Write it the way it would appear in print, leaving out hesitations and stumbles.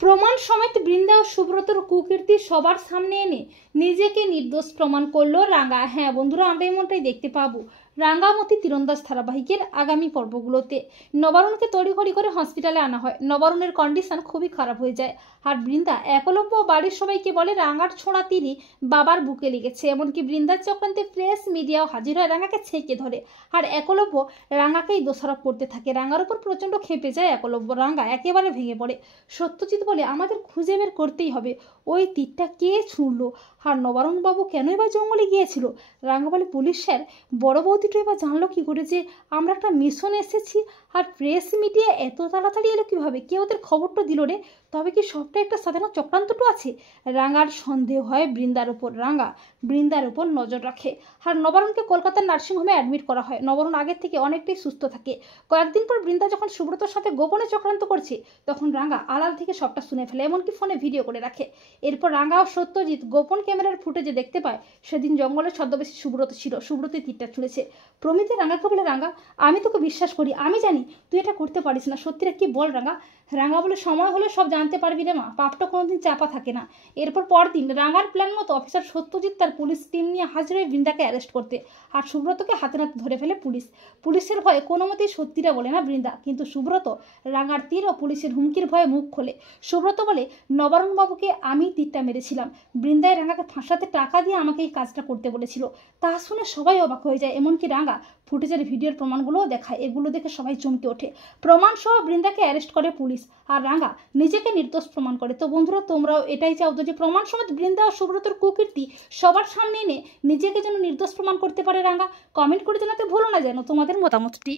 প্রমাণ সমেত বৃন্দা ও সুব্রতর কুকীর্তি সবার সামনে এনে নিজেকে নির্দোষ প্রমাণ করলো রাঙ্গা। হ্যাঁ বন্ধুরা, আমরা এমনটাই দেখতে পাবো রাঙ্গামতি তীরন্দাজ ধারাবাহিকের আগামী পর্বগুলোতে। নবারুণকে তড়িঘড়ি করে হসপিটালে আনা হয়। নবারুণের কন্ডিশন খুবই খারাপ হয়ে যায়। আর বৃন্দা একলব্য বাড়ির সবাইকে বলে রাঙ্গার ছোঁড়া তীরই বাবার বুকে লেগেছে। এমনকি বৃন্দার চক্রান্তে প্রেস মিডিয়াও হাজির হয়, রাঙ্গাকে ছেঁকে ধরে। আর একলব্য রাঙ্গাকেই দোষারোপ করতে থাকে। রাঙ্গার উপর প্রচণ্ড খেপে যায় একলব্য। রাঙ্গা একেবারে ভেঙে পড়ে। সত্যজিৎ বলে আমাদের খুঁজে বের করতেই হবে ওই তীরটা কে ছুঁড়লো, আর নবারুণবাবু কেনই বা জঙ্গলে গিয়েছিল। রাঙ্গা বলে পুলিশ স্যার, বড় বৌদিটা এবার জানলো কি করে যে আমরা একটা মিশনে এসেছি, আর প্রেস মিডিয়া এত তাড়াতাড়ি এলো কীভাবে, কেউ ওদের খবরটা দিল রে, তবে কি সবটা একটা সাধারণ চক্রান্তটু আছে। রাঙ্গার সন্দেহ হয় বৃন্দার উপর। রাঙ্গা বৃন্দার উপর নজর রাখে। আর নবারুণকে কলকাতার নার্সিংহোমে অ্যাডমিট করা হয়। নবারুণ আগের থেকে অনেকটাই সুস্থ থাকে। কয়েকদিন পর বৃন্দা যখন সুব্রতর সাথে গোপনে চক্রান্ত করছে, তখন রাঙ্গা আড়াল থেকে সবটা শুনে ফেলে, এমনকি ফোনে ভিডিও করে রাখে। এরপর রাঙ্গা ও সত্যজিৎ গোপন ক্যামেরার ফুটেজে দেখতে পায় সেদিন জঙ্গলের ছদ্মবেশী সুব্রত ছিল। সুব্রতই তীরটা ছুঁড়েছে। প্রমিতি রাঙ্গাকে বলে রাঙ্গা আমি তোকে বিশ্বাস করি, আমি জানি তুই এটা করতে পারিস না, সত্যিটা কি বল রাঙ্গা। রাঙ্গা বলে সময় হলে সব জানতে পারবি রে মা, পাপটা কোনোদিন চাপা থাকে না। এরপর পরদিন রাঙ্গার প্ল্যান মতো অফিসার সত্যজিৎ তার পুলিশ টিম নিয়ে হাজির হয়ে বৃন্দাকে অ্যারেস্ট করতে। আর সুব্রতকে হাতে নাতে ধরে ফেলে পুলিশ। পুলিশের ভয়ে কোনো মতেই সত্যিটা বলে না বৃন্দা, কিন্তু সুব্রত রাঙ্গার তীর ও পুলিশের হুমকির ভয়ে মুখ খোলে। সুব্রত বলে নবারুণবাবুকে আমি তীরটা মেরেছিলাম, বৃন্দায় রাঙ্গাকে ফাঁসাতে টাকা দিয়ে আমাকে এই কাজটা করতে বলেছিল। তা শুনে সবাই অবাক হয়ে যায়, এমনকি রাঙ্গা ফুটেজের ভিডিওর প্রমাণগুলোও দেখায়। এগুলো দেখে সবাই চমকে ওঠে। প্রমাণ সহ বৃন্দাকে অ্যারেস্ট করে পুলিশ, আর রাঙ্গা নিজেকে নির্দোষ প্রমাণ করে। তো বন্ধুরা, তোমরাও এটাই চাও তো যে প্রমাণ সমেত বৃন্দা ও সুব্রতর কুকীর্তি সবার সামনে এনে নিজেকে যেন নির্দোষ প্রমাণ করতে পারে রাঙ্গা? কমেন্ট করে জানাতে ভুলো না যেন তোমাদের মতামতটি।